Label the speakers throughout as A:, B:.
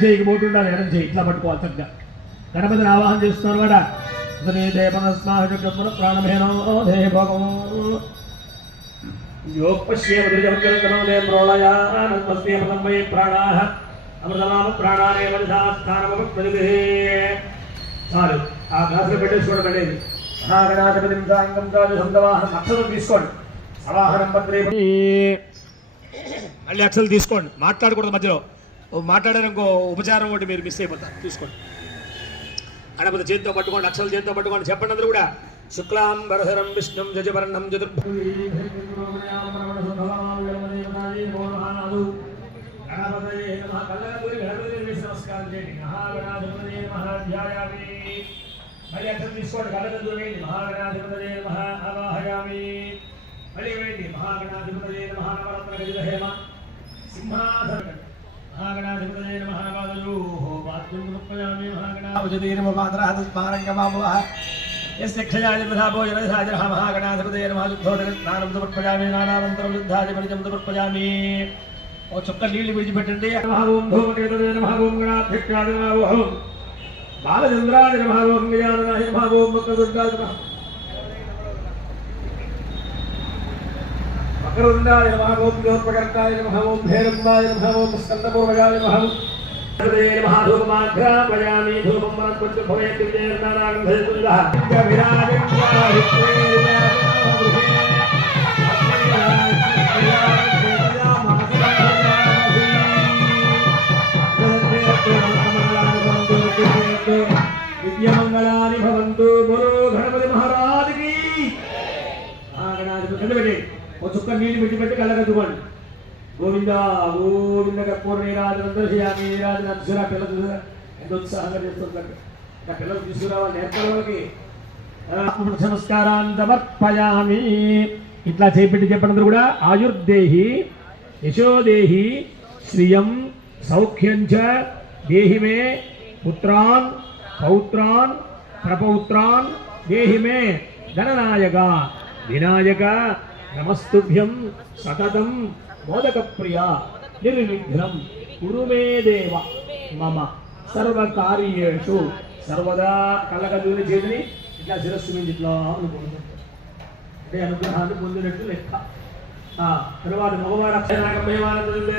A: చేయికి పోటు ఉండాలి ఎడం చేయి ఇట్లా పట్టుకోవాలి చక్కగా గణపతిని ఆవాహన చేస్తున్నారు కూడా దేవనస్మాహ ప్రాణమేనో దే భోగం. యోపశ్యేమృజవకృతనోదే ప్రోళయానస్మస్యేమై ప్రాణాః. అమృతమామ ప్రాణానే వదిధాస్థానమపద్విదే చాలు ఆ గ్లాసులు పెట్టేసి ఇది మహాగణాధిపతి సాంగం కాదు సందవాహనం అక్షరం తీసుకోండి. సవాహనం పత్రే మళ్ళీ అక్షలు తీసుకోండి మాట్లాడకూడదు మధ్యలో ఓ మాట్లాడారు ఇంకో ఉపచారం ఒకటి మీరు మిస్ అయిపోతారు తీసుకోండి గణపతి చేతితో పట్టుకోండి అక్షలు చేతితో పట్టుకోండి చెప్పండి అందరూ కూడా శుక్లాం వరధరం విష్ణుం జజవర్ణం మళ్ళీ అర్థం తీసుకోండి కళ్ళకు వేయండి మహాగణాధిపతయే మహా ఆవాహయామి మళ్ళీ వేయండి మహాగణాధిపతయే మహానవరత్న గజ హేమ మహాగణాధిపతయే మహానవాదయో వాద్యం సమర్పయామి మహాగణాధిపతయే నమః మాతరః స్మారంగమామవః यस्य क्षयादिपथा भोजनसाजरः महागणाधिपतये नमः శుద్ధోదకస్నానం సమర్పయామి నానానంతరం శుద్ధాదిపరిచం సమర్పయామి ఓ చుక్క నీళ్లు విడిచిపెట్టండి ఓం ధూమకేతవే నమః ఓం గణాధ్యక్షాయ నమః ఓం బాలచంద్రాయ నమః ఓం గజాననాయ అగ్రదండాయ నమ ఓం జ్యోత్పకర్తాయ నమ ఓం భైరవాయ నమ. ఓం స్కందపూర్వకాయ నమ ధూపమాఘ్రాపయామి ధూపం మనం కొంచెం భవేతి విద్యమంగళాని భవంతు గురు గణపతి మహారాజుకి. గణాధిపతి ఒక చుక్క నీళ్ళు పెట్టి పెట్టి కళ్ళకద్దుకోండి గోవింద గోవింద కర్పూర నీరాజన దర్శయామి అక్షర పిల్లలు చూసారా? ఎంత ఉత్సాహంగా చేస్తుందంటే. ఇంకా పిల్లలు తీసుకురావాలి నేర్పల వాళ్ళకి. నమస్కారాన్ని సమర్పయామి ఇట్లా చేపెట్టి చెప్పినందుకు కూడా ఆయుర్దేహి యశోదేహి శ్రియం సౌఖ్యంచ దేహిమే పుత్రాన్ పౌత్రాన్ ప్రపౌత్రాన్ దేహిమే ధననాయక వినాయక నమస్తుభ్యం సతతం మోదక ప్రియ నిర్విఘ్నం కురు మే దేవ మమ సర్వకార్యేషు సర్వదా కళ్ళకదూరి చేతిని ఇట్లా శిరస్సు మీద ఇట్లా అనుకుంటుంది అంటే అనుగ్రహాన్ని పొందినట్టు లెక్క ఆ, తరువాత మగవారు అక్షరాగమయమానందే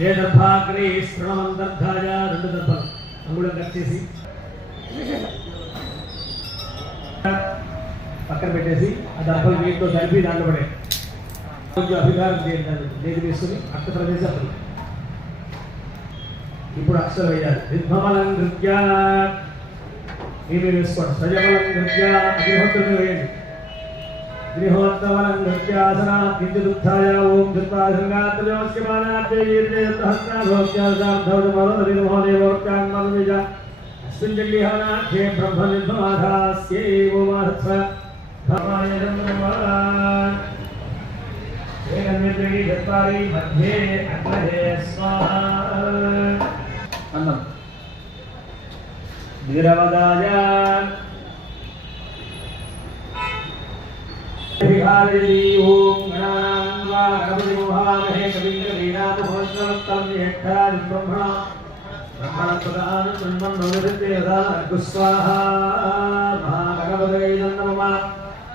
A: వేదభాగ్రే శ్రవణమంతర్ధాయ రెండు దర్భలు అంగుళం కట్ చేసి పక్కన పెట్టేసి ఆ దర్భలు నీటితో కలిపి దాంట్లో పడే కొంచెం అభిగారం చేయండి దాన్ని. నీటి తీసుకుని అర్థ ప్రదేశం ఇప్పుడు అక్షరం వేయాలి. విద్మమలం నృత్య మీరు వేసుకోండి. సజమలం నృత్య అగ్నిహోత్రం వేయండి. గృహోత్తమలం నృత్యాసన కించిదుత్థాయ ఓం ధృత్వాసంగాత్రయోస్య మానాద్యైర్దేయత్తహస్నాభోక్త్యాసాంధౌడమరోదరిమోదేవోక్త్యాన్మనుజ అస్మిన్ జల్లిహానాఖ్యే गिरवदाय ॐ गणां वा गणपतिमोहामहे कवीन्द्रवीणामभवत्रं येक्षादि ब्रह्मणा ब्रह्मणप्रदानं ब्रह्मन् भवति देवदा गुस्वाहा महागणपतये नमः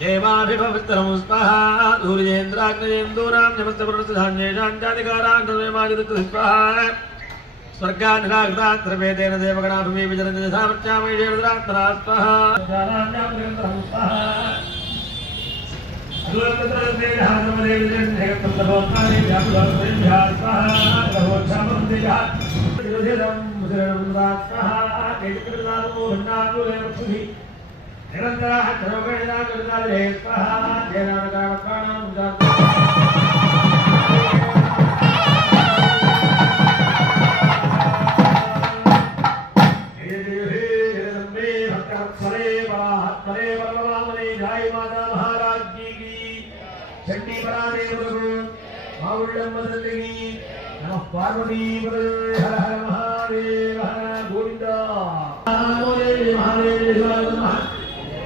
A: దేవాభిభవిస్తరం స్వహ దూర్యేంద్రాగ్నేందూనాం నమస్తపురధాన్యేషాం జాతికారాంగమాజిత స్వహ స్వర్గాన్నిరాగృతాత్రవేదేన దేవగణాభవే निरन्तराः सर्वगणिना कृताले स्वाहा जयनारकाणां பார்வதி ஹர ஹர மகாதேவ கோவிந்தா மகாதேவ மகாதேவ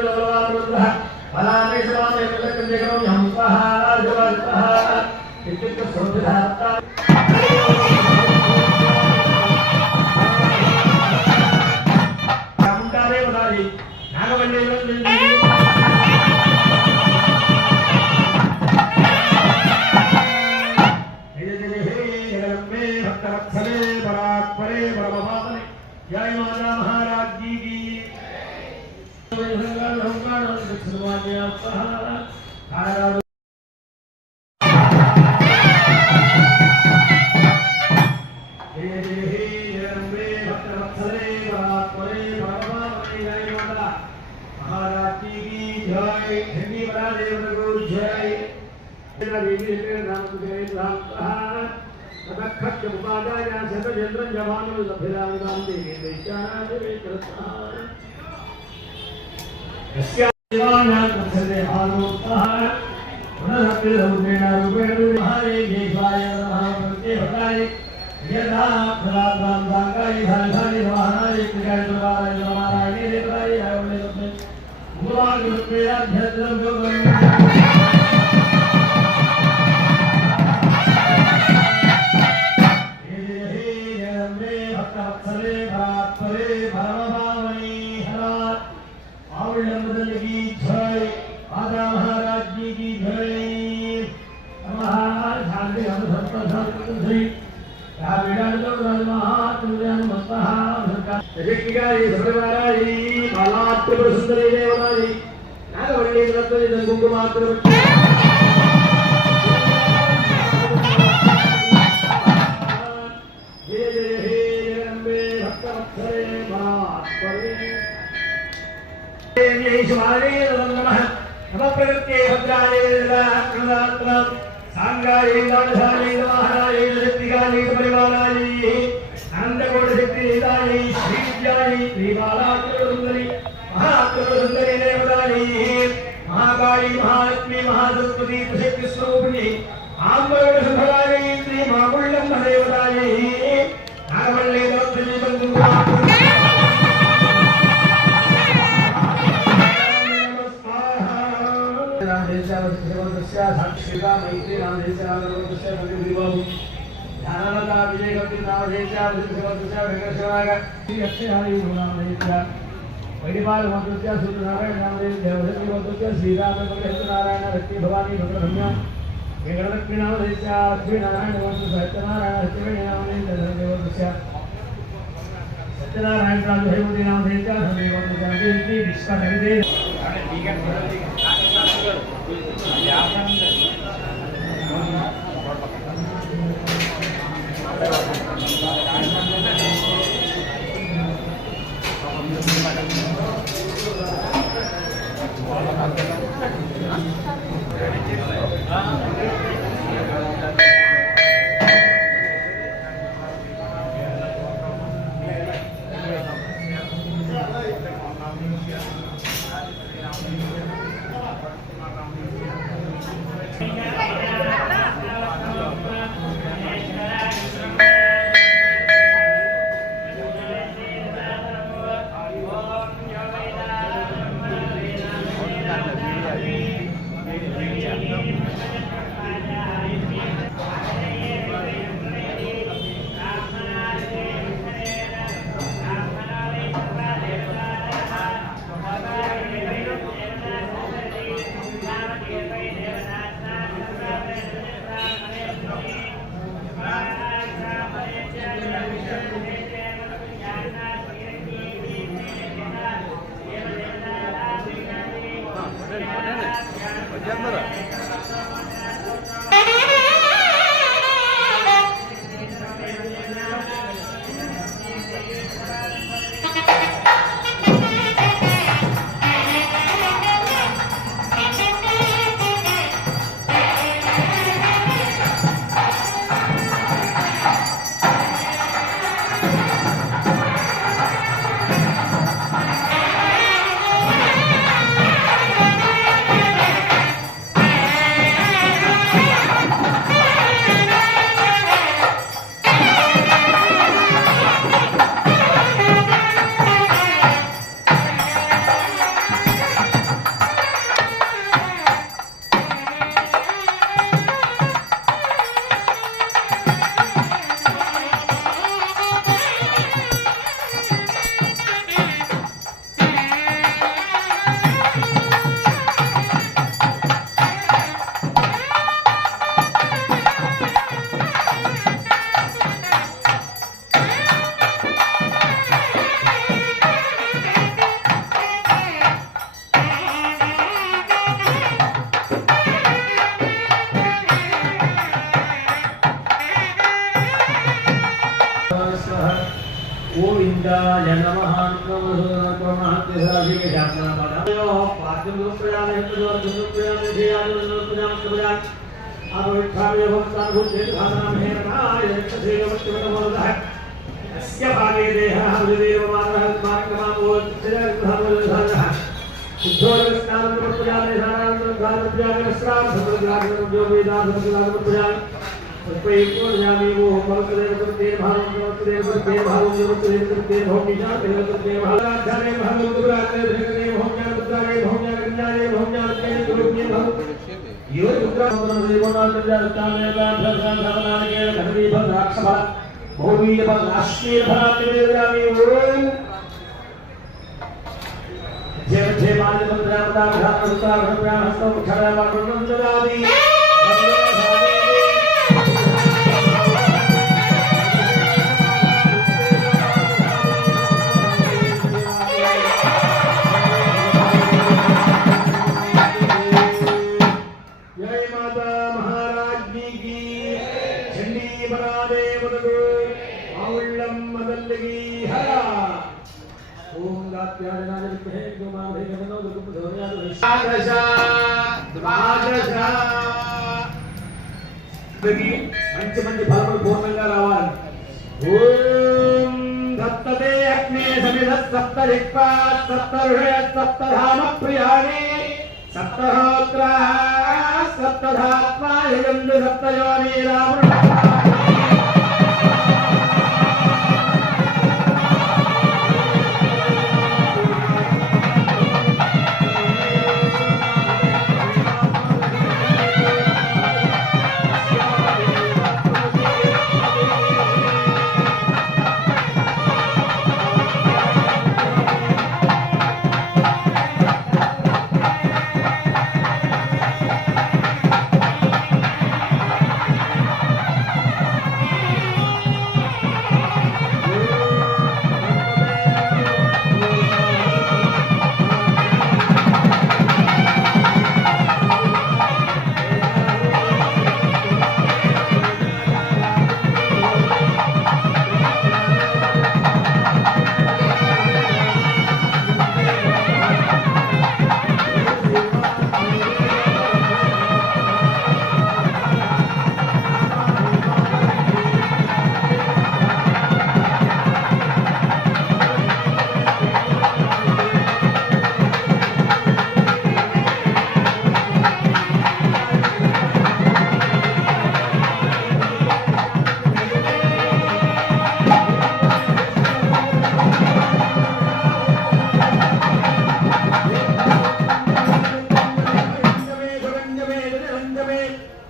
A: కీ చండీ పరాదేవతకు మావుళ్ళమ్మ తల్లికి पुनरप्यरूपेण रूपेण विहारे येषाय नमः प्रत्यय भटाय यदा फलादान दांगाय धारधारि वाहनाय क्रियाय प्रवाहाय समाराय नेत्राय आवले सत्य गुरुवाग रूपेण अध्ययनं योगं മാത്രം. നമപ്രകൃത്യേ ഭദ്രായ സാങ്കായ നാടധായ മഹാരായ ശക്തികായ പരിവാരായ അനന്തകോട് ശക്തിയിലായ ശ്രീവിദ്യായ ശ്രീ ബാലാത്മസുന്ദരി മഹാത്മസുന്ദരി ദേവതായ మహాకాళి మహాలక్ష్మి మహాసరస్వతి ప్రశక్తి స్వరూపిణి ఆంబరుడ శుభరాజయ శ్రీ మాగుళ్ళమ్మ దేవతాయ నాగవల్లి సాక్షిగా మైత్రి రామదేశాలయ బాబు ధ్యానరత విజయ కవి రామదేశాలయ భగవత్ శ్రీ లక్ష్మీ హరి రామదేశ वैरिपाल मंत्रोत्या सूर्यनारायण नामदेव देवदत्ति मंत्रोत्या श्रीराम नारायण भक्ति भवानी भद्रम्य वेंकटलक्ष्मी नारायण श्रीनारायण मंत्र सत्यनारायण हत्यवेणी नामदेव धनदेवस्य सत्यनारायण प्राण नाम देत्या धन्य मंत्र जयंती विश्व हरिदेव Thank you. गोविन्दाय नमः यस्य पादे देहः हृदेव मानः मार्गमामोच्चरग्रहमोधारः शुद्धोरस्नानं प्रजाने धारान्तरं धारं प्रजाने स्नानं प्रजाने वेदान्तरं प्रजाने तत्पयिको जय जय मानव मंत्रावता भ्रातृता भ्रातृता हस्तो मुखरा वाक्यं ददाति మదల్లిగి హర ఓం గాత్యాజనాయ విద్మహే గోమాభే గమనో దుర్గపదో ద్వాదశ ద్వాదశ అందరికీ మంచి మంచి ఫలములు పూర్ణంగా రావాలి ఓం దత్తతే అగ్నే సమిధ సప్త దిక్పా సప్త హృదయ సప్త ధామ ప్రియాణి సప్తహోత్ర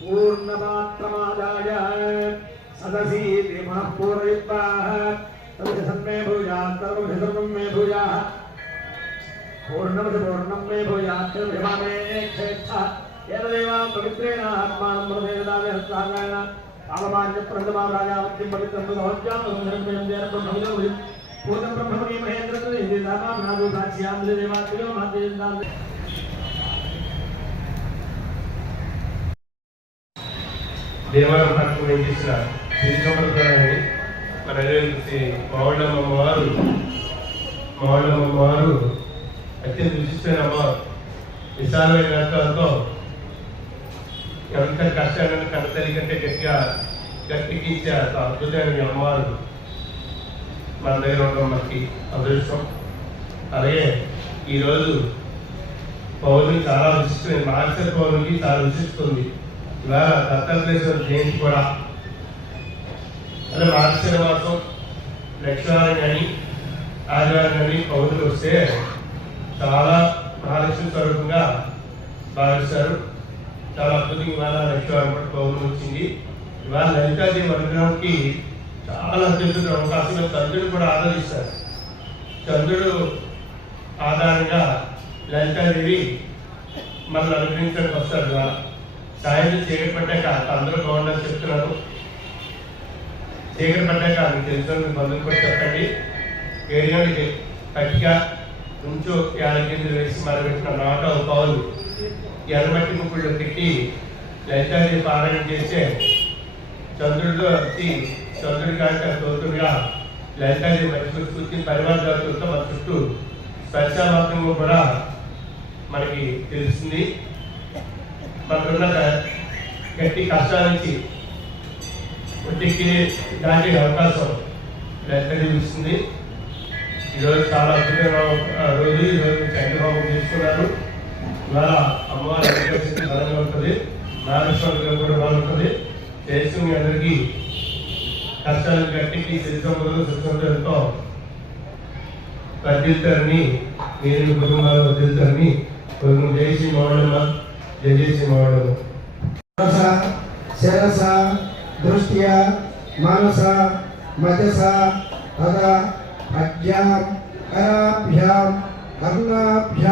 A: पूर्णमात्रमादाय सदसि देवः पूरयित्वाः। तद्भिसन्मे भूयात् सर्वभिसर्वं मे भूयाः पूर्णमसि पूर्णं मे भूयात् सर्वभिमामे क्षेत्र। एतदेवां पवित्रेण आत्मानं हृदये ददामि हस्ताङ्गेन कालमान्यप्रन्दमां राजावत्यं पवित्रं भवत्यां सुन्दरं ब्रह्मविदं पूर्णब्रह्मणे महेन्द्रकृते हिन्दे नामां नादो भाष्यां देवात्मजो माते
B: దేవాలయం పక్కన వేయించిన శ్రీశంకరాన్ని మన శ్రీ మావళ్ళమ్మ అమ్మవారు మావళ్ళమ్మ అమ్మవారు అత్యంత విశిష్టమైన అమ్మవారు విశాలమైన నేత్రాలతో ఎంత కష్టాన్ని కన్నతల్లి కంటే గట్టిగా గట్టికించే అంత అద్భుతమైన మీ అమ్మవారు. మన దగ్గర ఉండడం మనకి అదృష్టం. అలాగే ఈరోజు పౌర్ణమి చాలా విశిష్టమైన మార్చర్ పౌర్ణమికి చాలా విశిస్తుంది ఇలా దత్తాత్రేశ్వర జయంతి కూడా. అదే మార్గశిర మాసం లక్ష్మీనారాయణ కానీ ఆదివారం కానీ పౌరులు వస్తే చాలా మహాలక్ష్మి స్వరూపంగా భావిస్తారు. చాలా అద్భుతంగా ఇవాళ లక్ష్మీవారం కూడా పౌరులు వచ్చింది. ఇవాళ లలితాదేవి అనుగ్రహంకి చాలా అత్యద్భుత అవకాశంగా చంద్రుడు కూడా ఆదరిస్తారు. చంద్రుడు ఆధారంగా లలితాదేవి మనల్ని అనుగ్రహించడానికి వస్తారు ఇవాళ. సాయంత్రం చీకటిపడ్డాక అందరూ బాగుండాలని చెప్తున్నారు. చీకటిపడ్డాక మీకు తెలిసిన మీ బంధువులు కూడా చెప్పండి. ఏడు గంటలకి గట్టిగా నుంచో యాభై కిందలు వేసి మరబెట్టిన నాట పావులు ఎర్రమట్టి ముక్కుళ్ళు పెట్టి లలితాదేవి పారాయణ చేస్తే చంద్రుడిలో వచ్చి చంద్రుడి కాక తోతుడిగా లలితాదేవి మంచి కూర్చుని పరివార జాతులతో మన చుట్టూ స్పర్శామాత్రంగా కూడా మనకి తెలుస్తుంది. మనకున్న గట్టి కష్టాల నుంచి ఒడ్డికి దాటి అవకాశం లలితాదేవి ఇస్తుంది ఈరోజు చాలా అద్భుతమైన రోజు ఈరోజు చంద్రబాబు తీసుకున్నారు ఇవాళ అమ్మవారి ఆరోగ్యస్థితి బలంగా ఉంటుంది నాగేశ్వరం కూడా బాగుంటుంది చేస్తూ మీ అందరికీ కష్టాలు గట్టికి సిద్ధంలో సిద్ధంతో వర్ధిల్తారని మీరు మీ కుటుంబాలు వర్ధిల్తారని కుటుంబం జయసి మోడమ్మ జయసి మోడమ్మ
C: దృష్ట్య మనస మజస పద అజ్ఞాం కరాభ్యాం కర్ణాభ్యాం.